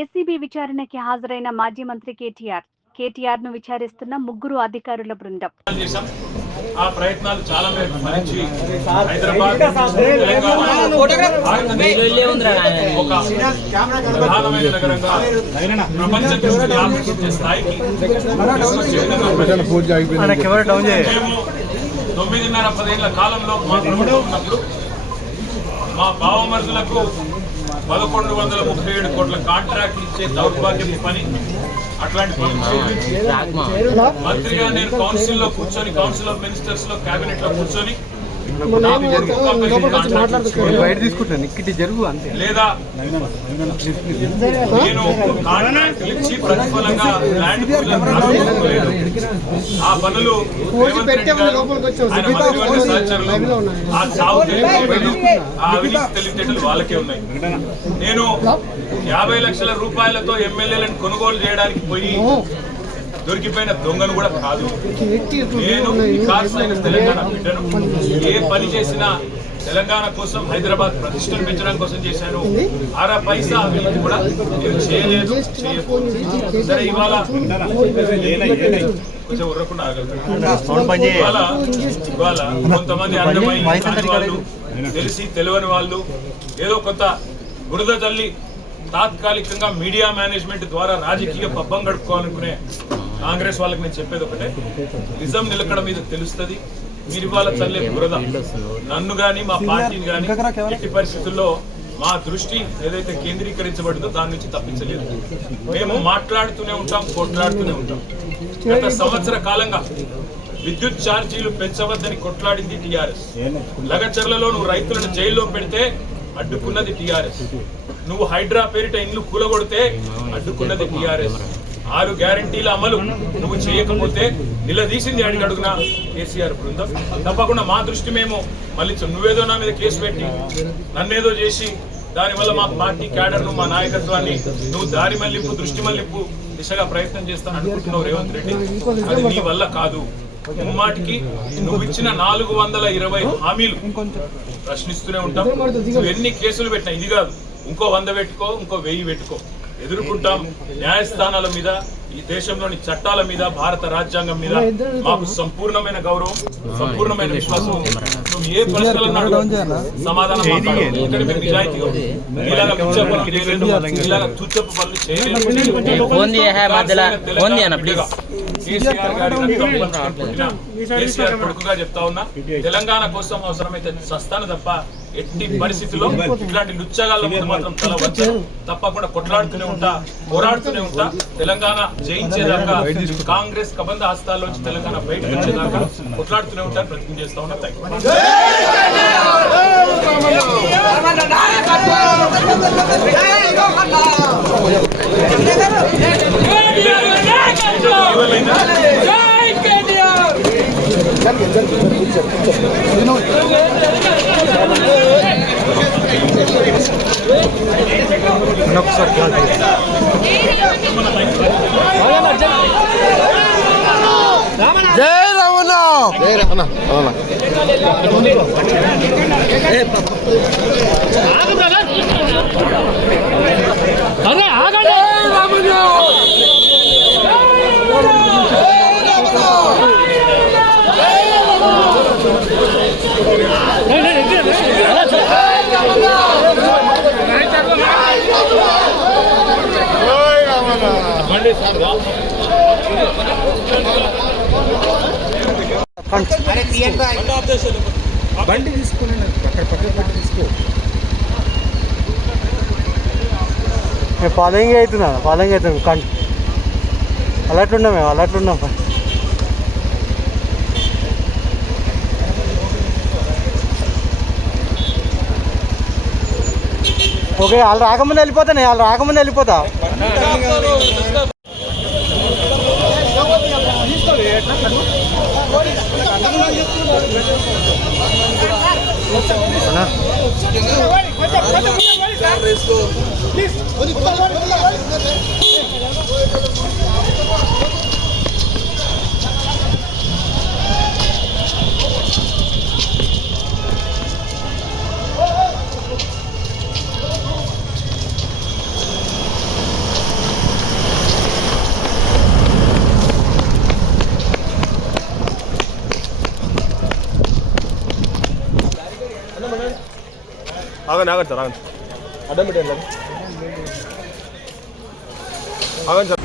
ACB విచారణకి హాజరైన మాజీ మంత్రి కేటీఆర్ ను విచారిస్తున్న ముగ్గురు అధికారుల బృందం. ఆ ప్రయత్నాలు చాలా మేరకు ఫలించి హైదరాబాద్ ఒక ప్రధానమైన నగరంగా ప్రపంచ దృష్టిని ఆకర్షించే స్థాయికి 9.5-10 కాలంలో మా ప్రభుత్వం ఉన్నప్పుడు మా బావమరుదులకు 1137 కోట్ల కాంట్రాక్ట్ ఇచ్చే దౌర్భాగ్యపు పని అట్లాంటి మంత్రిగా నేను కౌన్సిల్ ఆఫ్ మినిస్టర్స్ లో కేబినెట్ లో కూర్చొని లేదా నేను కాంట్రాక్ట్ ఇచ్చి ప్రతిఫలంగా ల్యాండ్ ఆ పనులు ఆ సాగు తెలివితేటలు వాళ్ళకే ఉన్నాయి. నేను 50 లక్షల రూపాయలతో ఎమ్మెల్యేలను కొనుగోలు చేయడానికి పోయి దొరికిపోయిన దొంగను కూడా కాదు. నేను తెలంగాణ బిడ్డను. ఏ పని చేసినా తెలంగాణ కోసం, హైదరాబాద్ ప్రతిష్టను పెంచడం కోసం చేశాను. ఆరా పైసా అవినీతి కూడా నేను చేయలేదు, చేయకూడదు. సరే, ఇవాళ కొంచెం ఉర్రకుండా ఇవాళ కొంతమంది అందమైన వాళ్ళు, తెలిసి తెలియని వాళ్ళు ఏదో కొంత బురద తల్లి తాత్కాలికంగా మీడియా మేనేజ్మెంట్ ద్వారా రాజకీయ పబ్బం గడుపుకోవాలనుకునే కాంగ్రెస్ వాళ్ళకి నేను చెప్పేది ఒకటే, నిజం నిలకడ మీద తెలుస్తుంది. మీరు ఇవాళ చల్లే బురద నన్ను కానీ మా పార్టీని కానీ ఎట్టి పరిస్థితుల్లో మా దృష్టి ఏదైతే కేంద్రీకరించబడిందో దాని నుంచి తప్పించలేదు. మేము మాట్లాడుతూనే ఉంటాం, కొట్లాడుతూనే ఉంటాం. గత సంవత్సర కాలంగా విద్యుత్ ఛార్జీలు పెంచవద్దని కొట్లాడింది టీఆర్ఎస్. లగచర్లలో నువ్వు రైతులను జైల్లో పెడితే అడ్డుకున్నది టీఆర్ఎస్. నువ్వు హైడ్రా పేరిట ఇండ్లు కూలగొడితే అడ్డుకున్నది టీఆర్ఎస్. 6 గ్యారంటీల అమలు నువ్వు చేయకపోతే నిలదీసింది అడుగున కేసీఆర్ బృందం. తప్పకుండా మా దృష్టి మేము మళ్ళీ నువ్వేదో నా మీద కేసు పెట్టి నన్నేదో చేసి దానివల్ల మా పార్టీ క్యాడర్ను, మా నాయకత్వాన్ని నువ్వు దారి మళ్లింపు, దృష్టి మళ్లింపు దిశగా ప్రయత్నం చేస్తాను అనుకుంటున్నావు రేవంత్ రెడ్డి. అది నీ వల్ల కాదు. ముమ్మాటికి నువ్వు ఇచ్చిన 420 హామీలు ప్రశ్నిస్తూనే ఉంటాం. నువ్వు ఎన్ని కేసులు పెట్టినా ఇది కాదు, ఇంకో 100 పెట్టుకో, ఇంకో 1000 పెట్టుకో, ఎదుర్కొంటాం. న్యాయస్థానాల మీద, ఈ దేశంలోని చట్టాల మీద, భారత రాజ్యాంగం మీద మాకు సంపూర్ణమైన గౌరవం, సంపూర్ణమైన విశ్వాసం. నువ్వు ఏ ప్రశ్నలు సమాధానం నిజాయితీగా ఇలాగా తుచ్చపు పనులు చేయలేదు. కేసీఆర్ కొడుకుగా చెప్తా ఉన్నా, తెలంగాణ కోసం అవసరమైతే సస్తాను తప్ప ఎట్టి పరిస్థితుల్లో ఇట్లాంటి లుచ్చగాళ్ళ ముందు మాత్రం తల వచ్చారు. తప్పకుండా కొట్లాడుతూనే ఉంటా, పోరాడుతూనే ఉంటా. తెలంగాణ జయించేదాకా, కాంగ్రెస్ కబంధ హస్తాల్లోంచి తెలంగాణ బయటకు వచ్చేదాకా కొట్లాడుతూనే ఉంటాను, ప్రతిజ్ఞ చేస్తా ఉన్నా. జై రమణ, జై రమణ. అరే ఆగండి. బండి తీసుకుని పక్కన తీసుకో. పాలంగి అవుతున్నా, పాలంగి అవుతున్నాం. అలాట్లున్నాం, మేము అలాట్లున్నాం. ఓకే, వాళ్ళు రాకముందు వెళ్ళిపోతా. ఆగండి ఆగండి సార్ ఆగండి అడ్డం పెట్టండి ఆగండి సార్